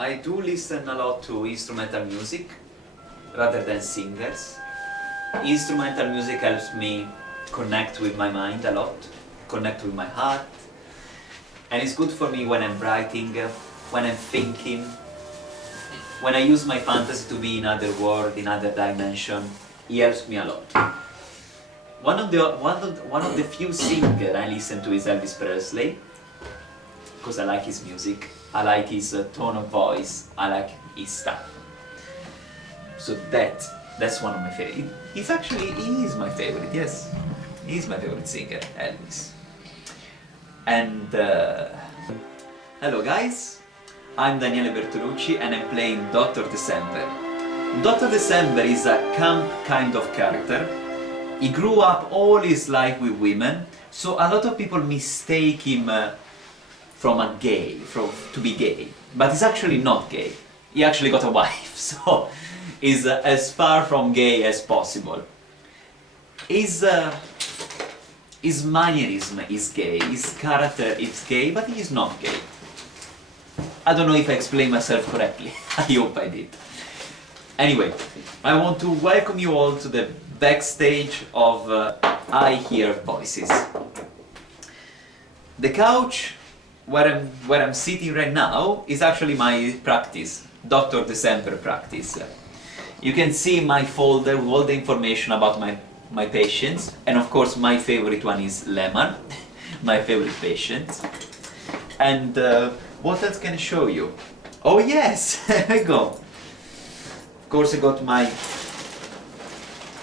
I do listen a lot to instrumental music rather than singers. Instrumental music helps me connect with my mind a lot, connect with my heart, and it's good for me when I'm writing, when I'm thinking, when I use my fantasy to be in another world, in another dimension. It helps me a lot. One of the few singers I listen to is Elvis Presley, because I like his music, I like his tone of voice, I like his stuff. So that's one of my favorite. He is my favorite, yes. He's my favorite singer, Elvis. And hello guys, I'm Daniele Bertolucci and I'm playing Dr. December. Dr. December is a camp kind of character. He grew up all his life with women, so a lot of people mistake him to be gay, but he's actually not gay. He actually got a wife, so he's as far from gay as possible. His mannerism is gay, his character is gay, but he is not gay. I don't know if I explained myself correctly. I hope I did. Anyway, I want to welcome you all to the backstage of I Hear Voices. The couch where I'm sitting right now is actually my practice, Dr. December practice. You can see my folder with all the information about my patients, and of course my favorite one is Lemar, my favorite patient. And what else can I show you? Oh yes, there we go. Of course I got my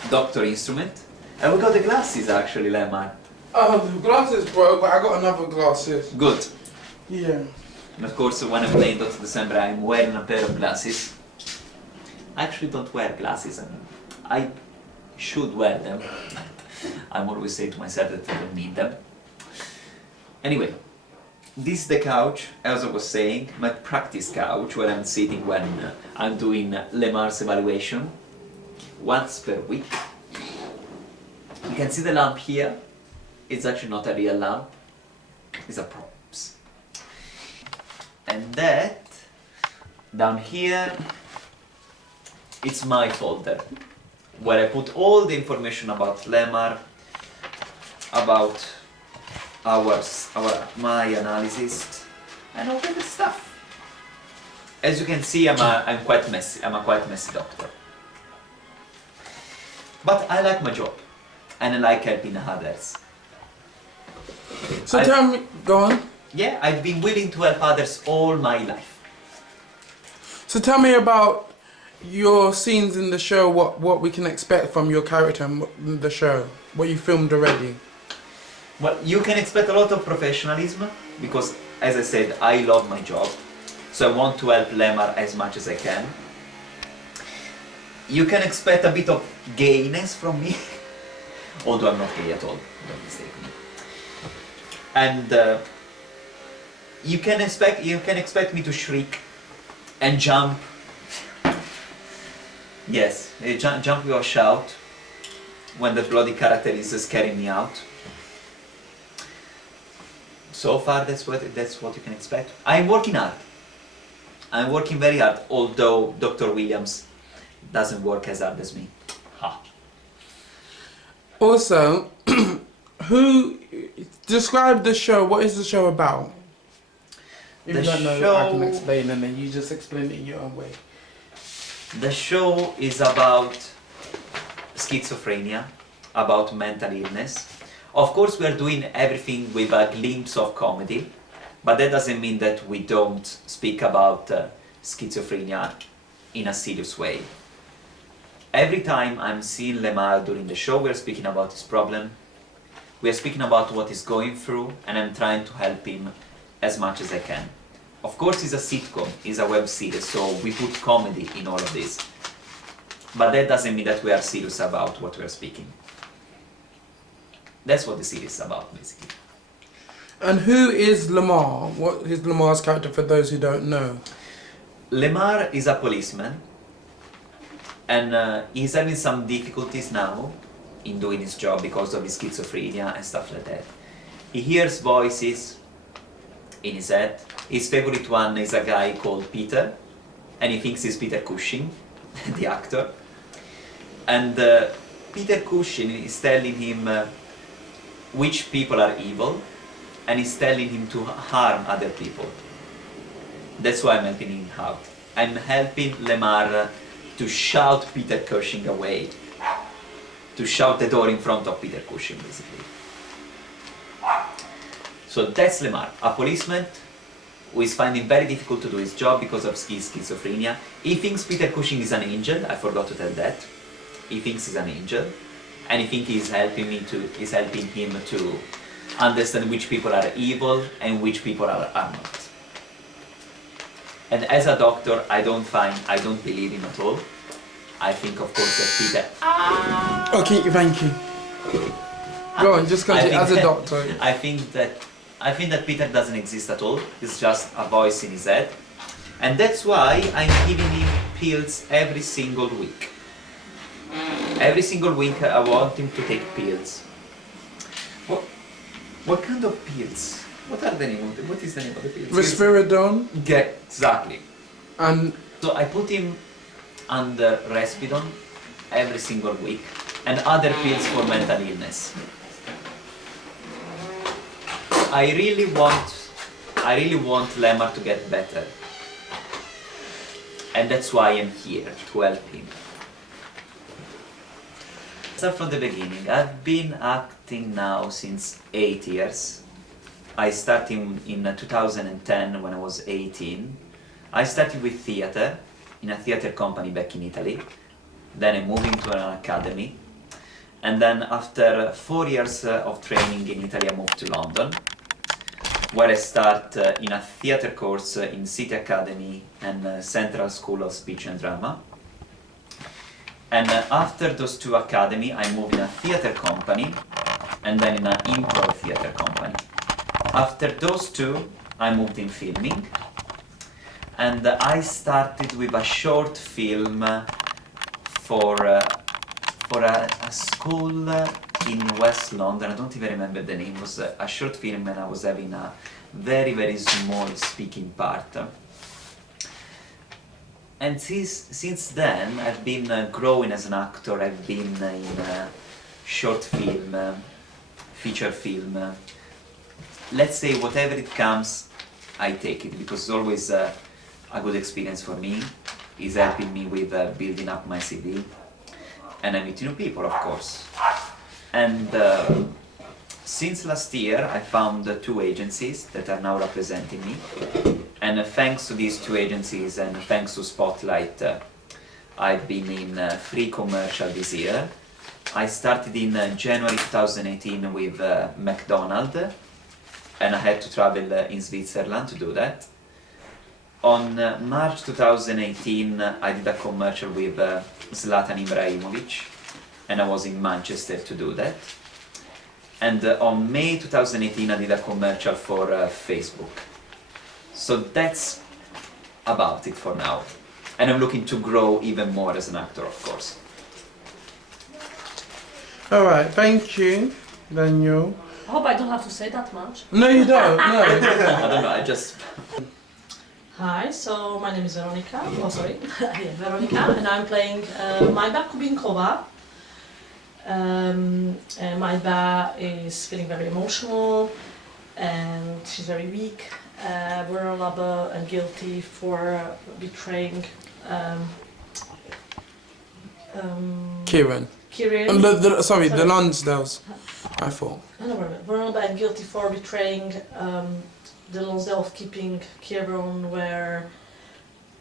doctor instrument, and we got the glasses actually, Lemar. The glasses broke, but I got another glasses. Good. Yeah. And of course when I'm playing Dr. December I'm wearing a pair of glasses. I actually don't wear glasses, I should wear them, but I'm always saying to myself that I don't need them. Anyway, this is the couch, as I was saying, my practice couch where I'm sitting when I'm doing Lemar's evaluation once per week. You can see the lamp here. It's actually not a real lamp, it's a props. And that, down here, it's my folder, where I put all the information about Lemar, about my analysis, and all the stuff. As you can see, I'm quite messy. I'm a quite messy doctor. But I like my job, and I like helping others. So tell me, go on. Yeah, I've been willing to help others all my life. So tell me about your scenes in the show, what we can expect from your character in the show, what you filmed already. Well, you can expect a lot of professionalism, because, as I said, I love my job, so I want to help Lemar as much as I can. You can expect a bit of gayness from me, although I'm not gay at all, don't mistake me. And you can expect me to shriek and jump. Yes, jump with a shout when the bloody character is scaring me out. So far, that's what you can expect. I'm working hard. I'm working very hard, although Dr. Williams doesn't work as hard as me. Ha. Also, describe the show. What is the show about? If you don't know, I can explain, and then you just explain it in your own way. The show is about schizophrenia, about mental illness. Of course, we are doing everything with a glimpse of comedy, but that doesn't mean that we don't speak about schizophrenia in a serious way. Every time I'm seeing Lemar during the show, we are speaking about his problem, we are speaking about what he's going through, and I'm trying to help him as much as I can. Of course, it's a sitcom, it's a web series, so we put comedy in all of this. But that doesn't mean that we are serious about what we are speaking. That's what the series is about, basically. And who is Lemar? What is Lemar's character for those who don't know? Lemar is a policeman, and he's having some difficulties now in doing his job because of his schizophrenia and stuff like that. He hears voices in his head. His favorite one is a guy called Peter, and he thinks he's Peter Cushing, the actor. And Peter Cushing is telling him which people are evil, and he's telling him to harm other people. That's why I'm helping him out. I'm helping Lemar to shout Peter Cushing away, to shout the door in front of Peter Cushing, basically. So that's Lemar, a policeman who is finding very difficult to do his job because of his schizophrenia. He thinks Peter Cushing is an angel. I forgot to tell that. He thinks he's an angel, and he thinks he's helping him to understand which people are evil and which people are not. And as a doctor, I don't believe him at all. I think, of course, that Peter. Okay, thank you. Go on, just continue as a doctor. I think that Peter doesn't exist at all. It's just a voice in his head, and that's why I'm giving him pills every single week. Every single week, I want him to take pills. What kind of pills? What is the name of the pills? Risperidone. Yeah, exactly. And so I put him under Respiridone every single week, and other pills for mental illness. I really want Lemar to get better, and that's why I'm here, to help him. Start from the beginning. I've been acting now since 8 years. I started in 2010 when I was 18. I started with theatre, in a theatre company back in Italy. Then I moved into an academy. And then after 4 years of training in Italy, I moved to London, where I started in a theatre course in City Academy and Central School of Speech and Drama. And after those two academies, I moved in a theatre company and then in an improv theatre company. After those two, I moved in filming, and I started with a short film for a school in West London. I don't even remember the name. It was a short film, and I was having a very, very small speaking part. And since then, I've been growing as an actor. I've been in short film, feature film. Let's say whatever it comes, I take it, because it's always a good experience for me. It's helping me with building up my CV. And I'm meeting new people, of course. And since last year, I found 2 agencies that are now representing me. And thanks to these 2 agencies and thanks to Spotlight, I've been in 3 commercials this year. I started in January 2018 with McDonald's, and I had to travel in Switzerland to do that. On March 2018, I did a commercial with Zlatan Ibrahimovic, and I was in Manchester to do that. And on May 2018, I did a commercial for Facebook. So that's about it for now. And I'm looking to grow even more as an actor, of course. alright, thank you, Daniel. I hope I don't have to say that much. No, you don't. No. I don't know, I just... Hi, so my name is Veronica. Oh, sorry. Yeah, Veronica, and I'm playing Majda Kubinkowa. And Majda is feeling very emotional, and she's very weak, vulnerable, and guilty for betraying Kieran. Kieran. Sorry, the Lonsdales. I thought. No, vulnerable and guilty for betraying the Lonsdale of keeping Kieran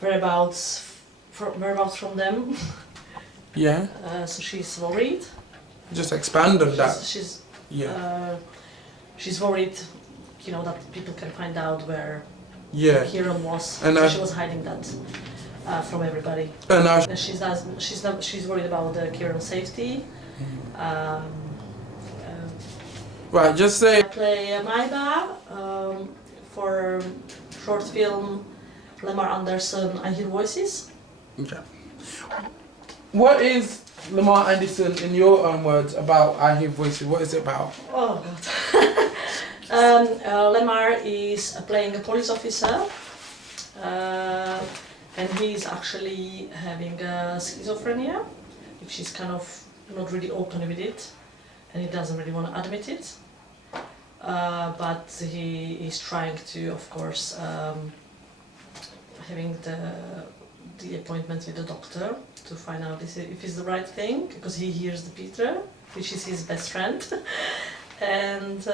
whereabouts from them. Yeah. So she's worried. Just expand on that. She's Yeah. she's worried, you know, that people can find out where Yeah. Kieran was. And So she was hiding that from everybody. And now And she's worried about Kieran's safety. right, just say I play Majda for short film Lemar Anderson I Hear Voices. okay. What is Lemar Anderson, in your own words, about I Hear Voices? What is it about? Oh god. Lemar is playing a police officer and he's actually having schizophrenia, which is kind of not really open with it, and he doesn't really want to admit it. But he is trying to, of course, having the appointment with the doctor to find out if it's the right thing, because he hears the Peter, which is his best friend, and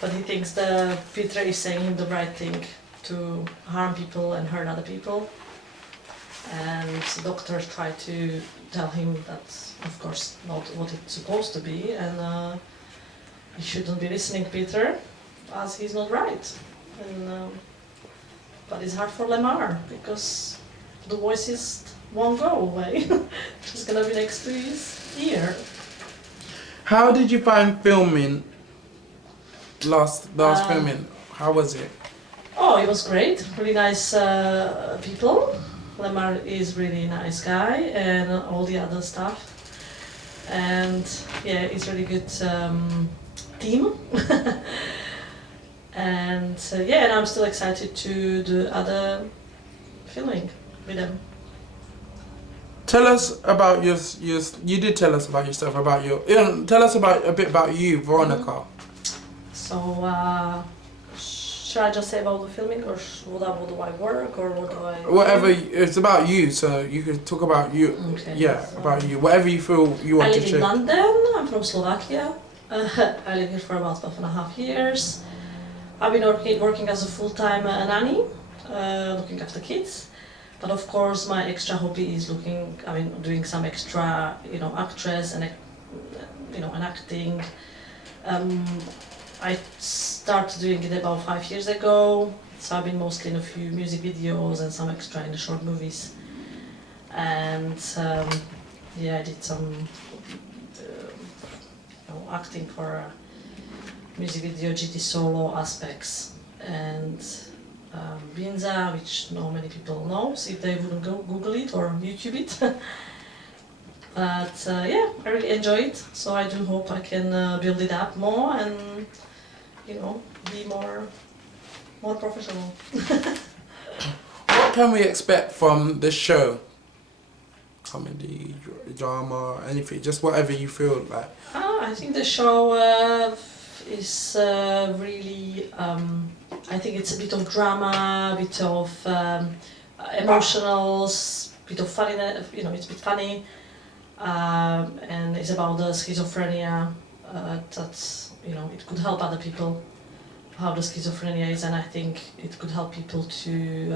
but he thinks the Peter is saying him the right thing to harm people and hurt other people, and the doctors try to tell him that's of course not what it's supposed to be, and he shouldn't be listening to Peter, as he's not right. And but it's hard for Lemar because the voices won't go away. It's gonna be next to his ear. How did you find filming? Last filming. How was it? Oh, it was great. Really nice people. Lemar is really nice guy, and all the other stuff. And yeah, it's really good team. And yeah, and I'm still excited to do other filming with them. Tell us about your. You did tell us about yourself. About your. Tell us a bit about you, Veronica. So, should I just say about the filming, or what do I work, or what do I... Whatever, it's about you, so you could talk about you. Okay, yeah, so about you. Whatever you feel you want to share. I live in London, I'm from Slovakia. I live here for about 12.5 years. I've been working as a full-time nanny, looking after kids. But of course, my extra hobby is doing some extra, actress and, and acting. I started doing it about 5 years ago, so I've been mostly in a few music videos and some extra in the short movies. And yeah, I did some acting for a music video, GT Solo aspects, and Binza, which not many people know, so if they wouldn't go Google it or YouTube it. But yeah, I really enjoy it, so I do hope I can build it up more and be more professional. What can we expect from this show? Comedy, drama, anything, just whatever you feel like. I think the show is really, I think it's a bit of drama, a bit of emotionals, a bit of funny, it's a bit funny, and it's about the schizophrenia, that's, it could help other people, how the schizophrenia is, and I think it could help people to,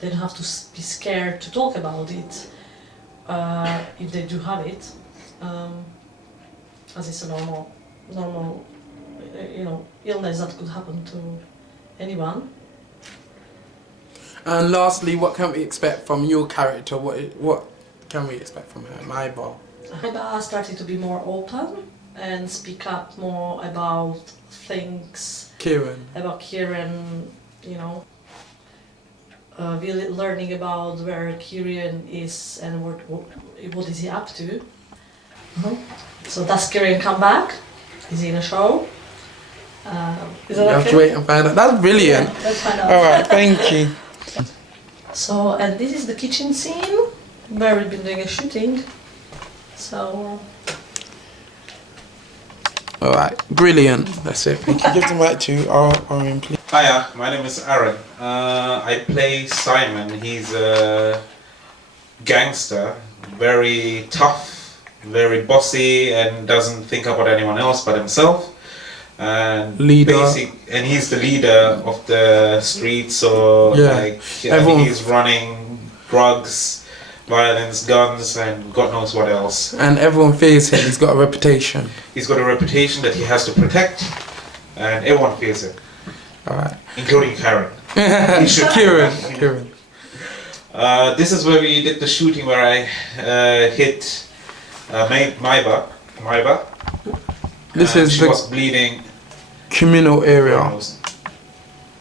they don't have to be scared to talk about it, if they do have it, as it's a normal, illness that could happen to anyone. And lastly, what can we expect from your character? What can we expect from her, Maiba? Maiba started to be more open and speak up more about things. Kieran. About Kieran, really learning about where Kieran is and what is he up to. So does Kieran come back? Is he in a show? Is that You have to wait and find out. That's brilliant. Yeah, let's find out. Alright, thank you. So, and this is the kitchen scene where we've been doing a shooting. So. Alright, brilliant. That's it. Thank you. Give the mic to Orion, please. Hiya, my name is Aaron. I play Simon. He's a gangster, very tough, very bossy, and doesn't think about anyone else but himself. And Leader. And he's the leader of the street. So I think he's running drugs, violence, guns, and God knows what else. And everyone fears him. He's got a reputation. He's got a reputation that he has to protect, and everyone fears it. Alright. Including Karen. Kieran. This is where we did the shooting where I hit Maiba. This is she was bleeding. Communal area.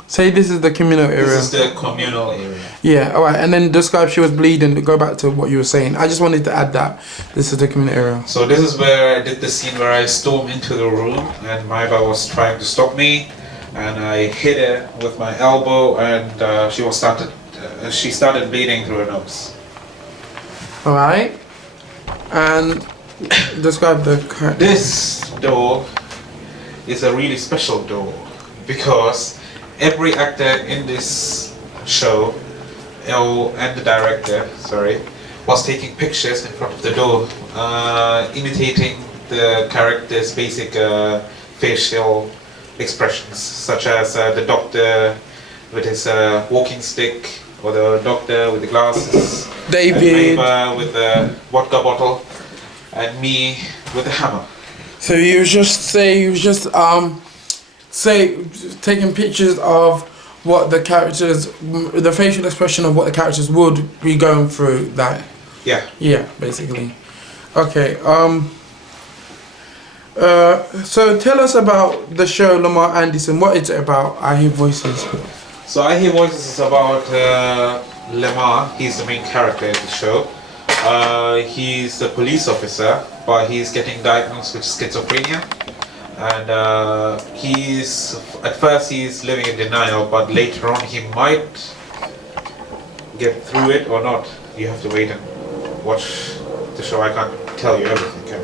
Say this is the communal area. This is the communal area. Yeah, alright, and then describe she was bleeding. Go back to what you were saying. I just wanted to add that. This is the communal area. So this is where I did the scene where I stormed into the room and Maiba was trying to stop me, and I hit her with my elbow, and she was started she started bleeding through her nose. All right. And describe the character. This door is a really special door because every actor in this show, and the director, sorry, was taking pictures in front of the door, imitating the character's basic facial expressions, such as the doctor with his walking stick, or the doctor with the glasses, David. and Maeva with the vodka bottle, and me with the hammer. So you just taking pictures of what the characters, the facial expression of what the characters would be going through. That. Yeah. Yeah, basically. Okay. So tell us about the show Lemar Anderson. What is it about? I Hear Voices. So I Hear Voices is about Lemar. He's the main character in the show. He's a police officer, but he's getting diagnosed with schizophrenia. And at first he's living in denial, but later on he might get through it or not. You have to wait and watch the show. I can't tell you everything, can I?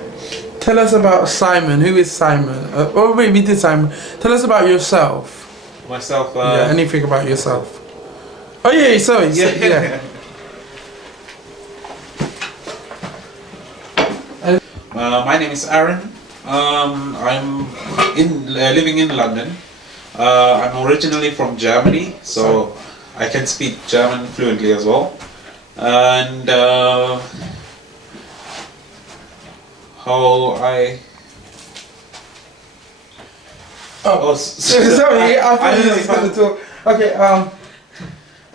Tell us about Simon. Who is Simon? Oh wait, we did Simon. Tell us about yourself. Myself. Yeah, anything about yourself. Oh yeah, sorry. Yeah. My name is Aaron. I'm living in London. I'm originally from Germany, so I can speak German fluently as well. And sorry, I thought you was going to talk. Okay,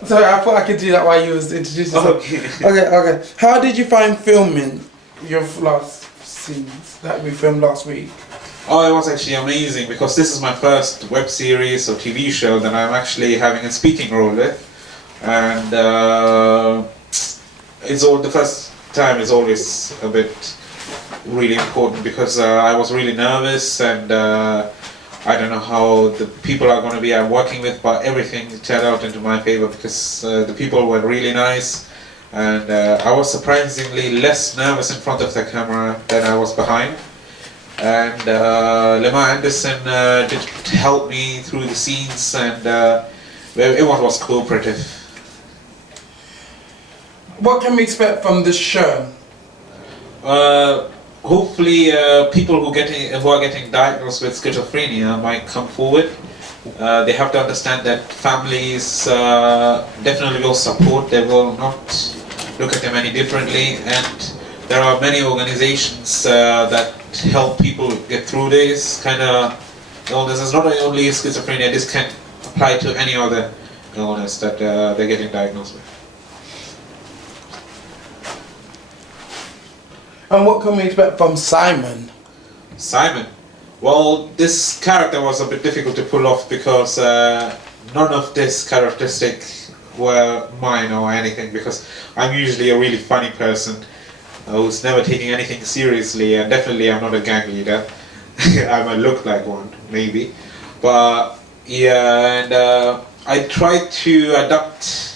sorry, I thought I could do that while you was introducing yourself. Okay. How did you find filming your last scenes that we filmed last week? Oh, it was actually amazing because this is my first web series or TV show that I'm actually having a speaking role with, and the first time is always a bit really important because I was really nervous and I don't know how the people are going to be I'm working with, but everything turned out into my favor because the people were really nice, and I was surprisingly less nervous in front of the camera than I was behind. And Lemar Anderson did help me through the scenes, and everyone was cooperative. What can we expect from this show? Hopefully, people who are getting diagnosed with schizophrenia might come forward. They have to understand that families definitely will support. They will not look at them any differently, and there are many organizations that help people get through this kind of illness. It's not only schizophrenia. This can apply to any other illness that they're getting diagnosed with. And what can we expect from Simon? Simon? Well, this character was a bit difficult to pull off because none of this characteristic were mine or anything, because I'm usually a really funny person who's never taking anything seriously, and definitely I'm not a gang leader. I might look like one, maybe. But yeah, and I tried to adapt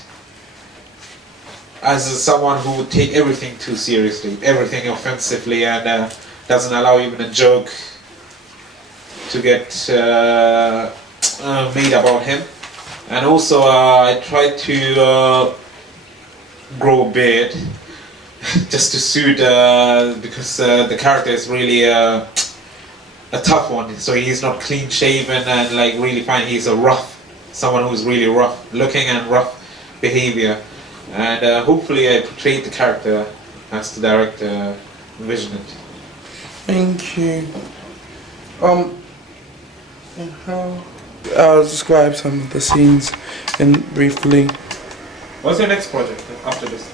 as someone who would take everything too seriously, everything offensively, and doesn't allow even a joke to get made about him. And also I tried to grow a beard just to suit, because the character is really a tough one, so he's not clean shaven and like really fine. He's someone who's really rough looking and rough behavior. And hopefully I portrayed the character as the director envisioned it. Thank you. I'll describe some of the scenes briefly. What's your next project after this?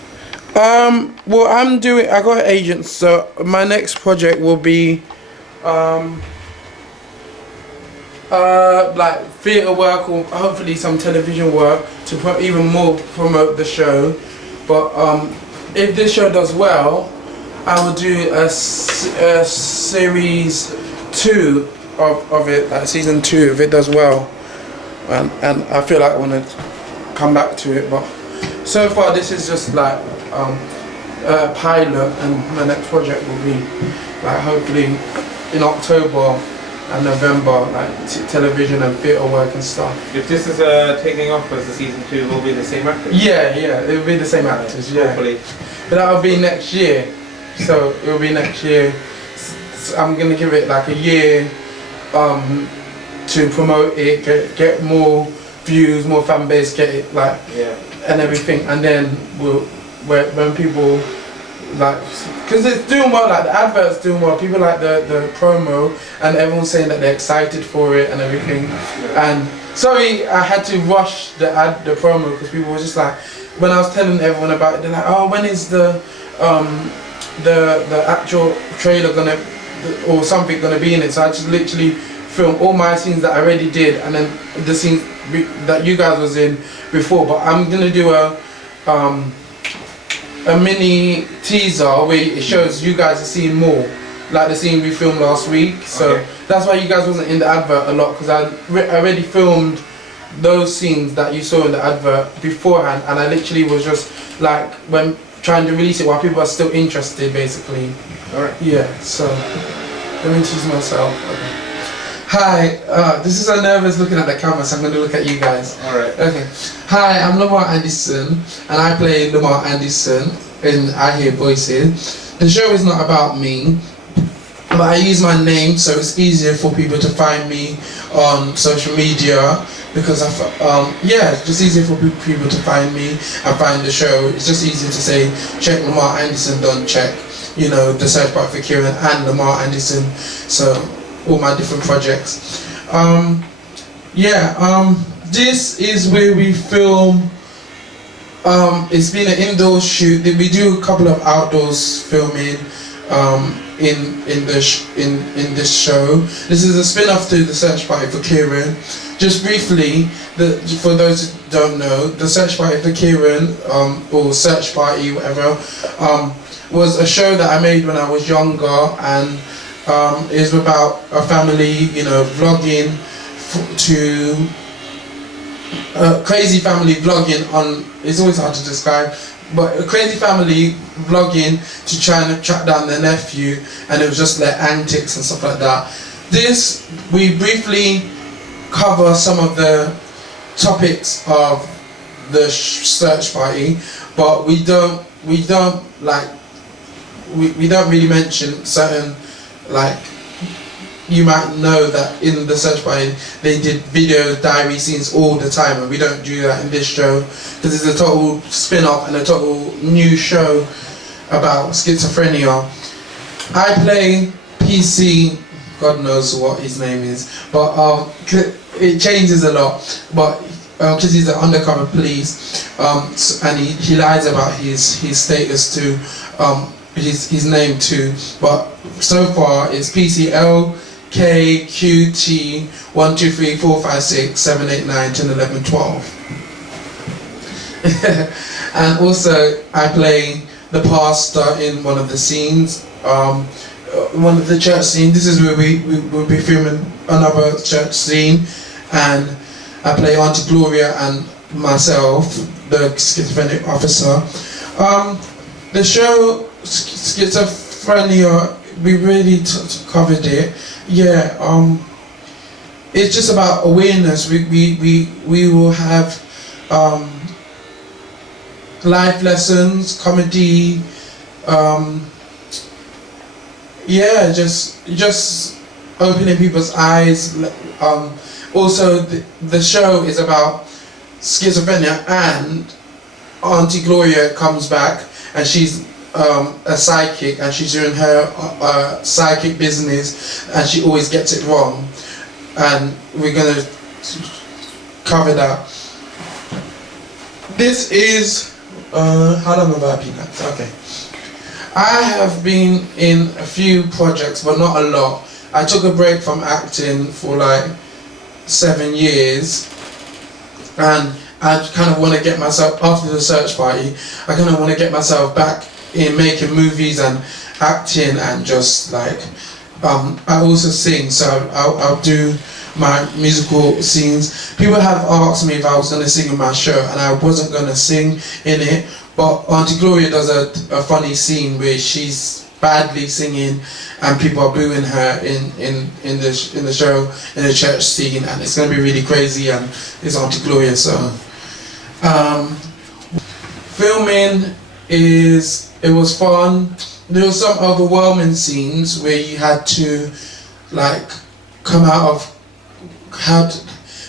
Well, I got agents, so my next project will be like theatre work, or hopefully some television work to even more promote the show. But if this show does well, I will do a series 2 of it, like season 2 if it does well. And I feel like I want to come back to it, but so far this is just like a pilot, and my next project will be like hopefully in October and November, like television and theatre work and stuff. If this is taking off as the season 2, will be the same actors? Yeah, it'll be the same actors, yeah. Hopefully. But that'll be next year. So it'll be next year. I'm gonna give it like a year to promote it, get more views, more fan base, get it like and everything, and then when people like, because it's doing well, like the advert's doing well, people like the promo, and everyone's saying that they're excited for it and everything. And sorry, I had to rush the promo because people were just like, when I was telling everyone about it, they're like, oh, when is the actual trailer gonna or something gonna be in it? So I just literally filmed all my scenes that I already did, and then the scenes that you guys was in before. But I'm gonna do a mini teaser where it shows you guys are seeing more, like the scene we filmed last week. So that's why you guys wasn't in the advert a lot, because I already filmed those scenes that you saw in the advert beforehand, and I literally was just like when trying to release it while people are still interested, basically. Alright. Yeah, so let me introduce myself. Okay. Hi, this is so nervous looking at the camera, so I'm going to look at you guys. Alright. Okay. Hi, I'm Lemar Anderson, and I play Lemar Anderson in I Hear Voices. The show is not about me, but I use my name so it's easier for people to find me on social media, because it's just easier for people to find me and find the show. It's just easier to say check Lemar Anderson, don't check, you know, the search bar for Kieran and Lemar Anderson. So all my different projects. This is where we film. It's been an indoor shoot. We do a couple of outdoors filming in this show. This is a spin-off to the Search Party for Kieran. Just briefly, for those who don't know, the Search Party for Kieran, or Search Party, whatever, was a show that I made when I was younger, and is about a family, you know, vlogging to crazy family vlogging on. It's always hard to describe, but a crazy family vlogging to try and track down their nephew, and it was just their antics and stuff like that. This, we briefly cover some of the topics of the Search Party, but we don't really mention certain, like, you might know that in the Search Party they did video diary scenes all the time, and we don't do that in this show because it's a total spin-off and a total new show about schizophrenia. I play PC, God knows what his name is, but it changes a lot, but because he's an undercover police, and he lies about his status to his name too, but so far it's PCL KQT 1 2 3 4 5 6 7 8 9 10 11 12. And also I play the pastor in one of the scenes, one of the church scenes. This is where we will be filming another church scene, and I play Auntie Gloria and myself, the schizophrenic officer. The show Schizophrenia, we really covered it. Yeah, it's just about awareness. We will have life lessons, comedy, just opening people's eyes. Also, the show is about schizophrenia, and Auntie Gloria comes back, and she's a psychic, and she's doing her psychic business, and she always gets it wrong, and we're gonna cover that. This is how long have I been at? Okay, I have been in a few projects, but not a lot. I took a break from acting for like 7 years, and I kind of want to get myself, after the Search Party, I kind of want to get myself back in making movies and acting, and just like I also sing, so I'll do my musical scenes. People have asked me if I was going to sing in my show, and I wasn't going to sing in it. But Auntie Gloria does a funny scene where she's badly singing, and people are booing her in the show, in the church scene, and it's going to be really crazy. And it's Auntie Gloria, so filming it was fun. There were some overwhelming scenes where you had to like come out of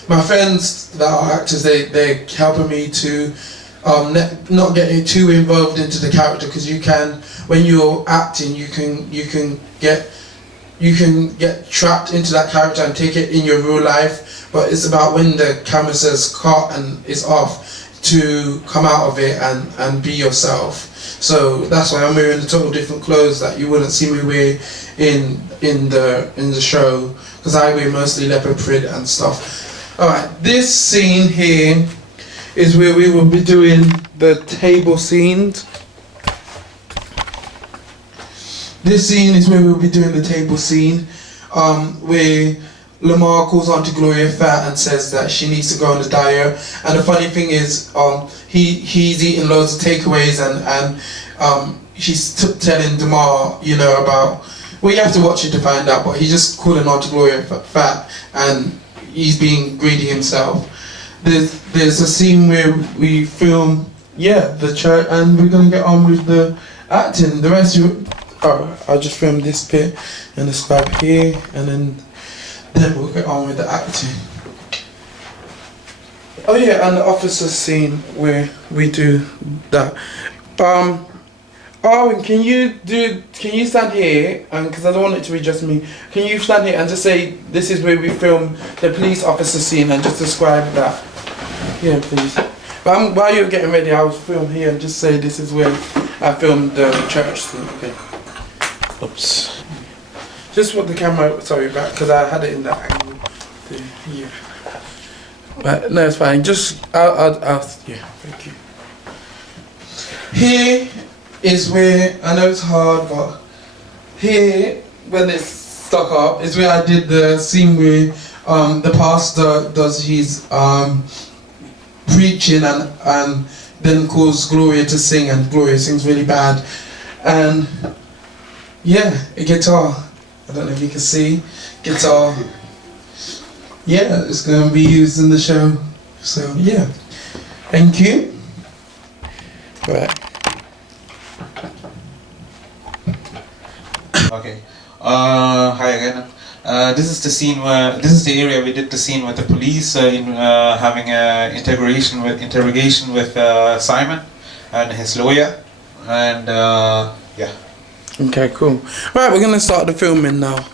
my friends that are actors, they're helping me to not get too involved into the character, because you can, when you're acting, you can get trapped into that character and take it in your real life. But it's about when the camera says cut and it's off, to come out of it and be yourself. So that's why I'm wearing the total different clothes that you wouldn't see me wear in the show, because I wear mostly leopard print and stuff. Alright, this scene here is where we will be doing the table scenes. This scene is where we'll be doing the table scene, where Lemar calls Auntie Gloria fat and says that she needs to go on the diet. And the funny thing is, he's eating loads of takeaways, and she's telling Lemar, you know, about, well, you have to watch it to find out, but he's just calling Auntie Gloria fat, and he's being greedy himself. There's a scene where we film, the church, and we're gonna get on with the acting. The rest I'll just film this bit and describe here, and then we'll get on with the acting. Oh yeah, and the officer scene where we do that. Arwin, can you stand here, because I don't want it to be just me, can you stand here and just say this is where we film the police officer scene, and just describe that? Yeah, please. But while you're getting ready, I'll film here and just say this is where I filmed the church scene. Okay. Oops. Just put the camera, back, because I had it in that angle. Yeah. But no, it's fine. Just, thank you. Here is where, I know it's hard, but here, when it's stuck up, is where I did the scene where the pastor does his preaching and then calls Gloria to sing, and Gloria sings really bad. And yeah, a guitar. I don't know if you can see. Guitar. Yeah, it's going to be used in the show. So yeah. Thank you. Right. Okay. Hi again. This is the area we did the scene with the police in having an interrogation with Simon and his lawyer, and yeah. Okay, cool. Right, we're gonna start the filming now.